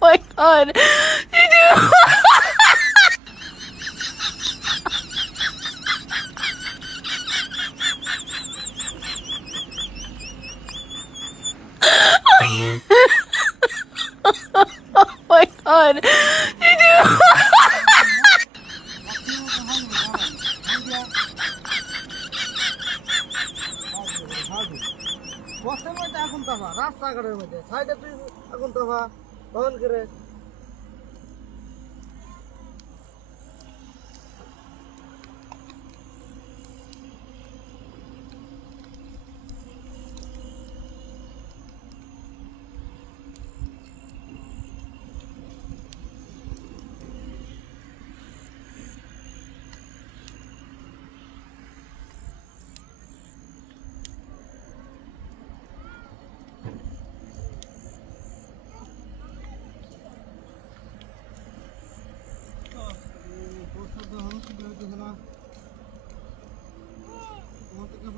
my god. Oh my god. বস্তার মধ্যে আগুন তাপা রাস্তাঘাটের মধ্যে সাইডে তুই আগুন তাপা তখন করে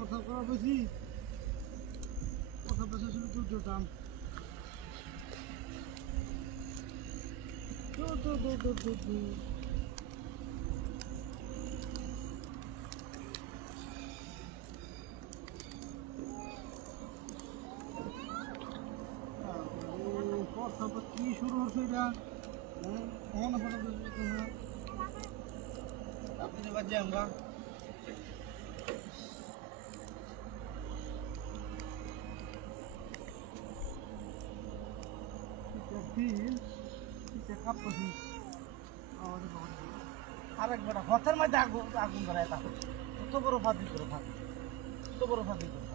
প্রসাব করা বেশি প্রসাব বেশি শুধু দুধ যেতাম প্রসাব কি শুরু হচ্ছে এটা কখন আপনি বাজে আমরা আরেকবার হতের মধ্যে আগুন ধরায় তা কত বড় ফাঁদি করে ফাঁদি কত বড় ফাঁদি করে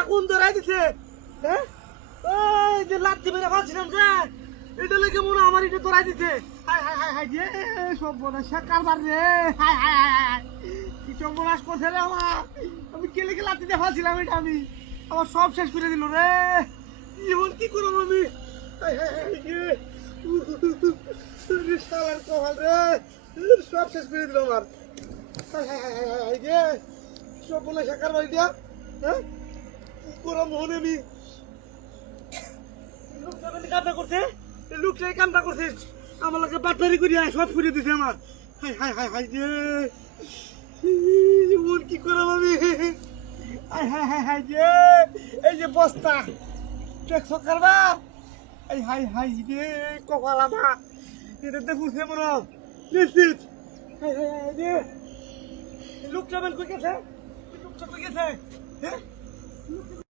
আগুন ধরাই দিছে হ্যাঁ ওই যে লাঠি মেরে ফাঁসছিলাম যে এটা লেগে মনে আমার এটা ধরাই দিছে হাই হাই হাই হাই যে সব বলে শেখার বার রে হাই হাই হাই হাই কি সর্বনাশ করছে রে আমার আমি কেলে কে লাঠি দিয়ে ফাঁসছিলাম এটা আমি আমার সব শেষ করে দিল রে এখন কি করব আমি হাই হাই হাই যে শালার কপাল রে সব শেষ করে দিল আমার high high high high high যে সব বলে শেখার বার দিয়া হ্যাঁ পুরো মনে আমি লোকটা কামটা করছে লোকটাই কামটা করছে আমার লাগে বাটনারি করিয়া সব করে দিছে আমার হাই হাই হাই হাই যে মন কি করব আমি হাই হাই হাই হাই যে এই যে বস্তা ট্যাক্স করবা এই হাই হাই যে কপাল আমার এটা দেখুছে মনে নিশ্চিত হাই হাই হাই যে লোকটা বেল কই গেছে লোকটা কই গেছে হ্যাঁ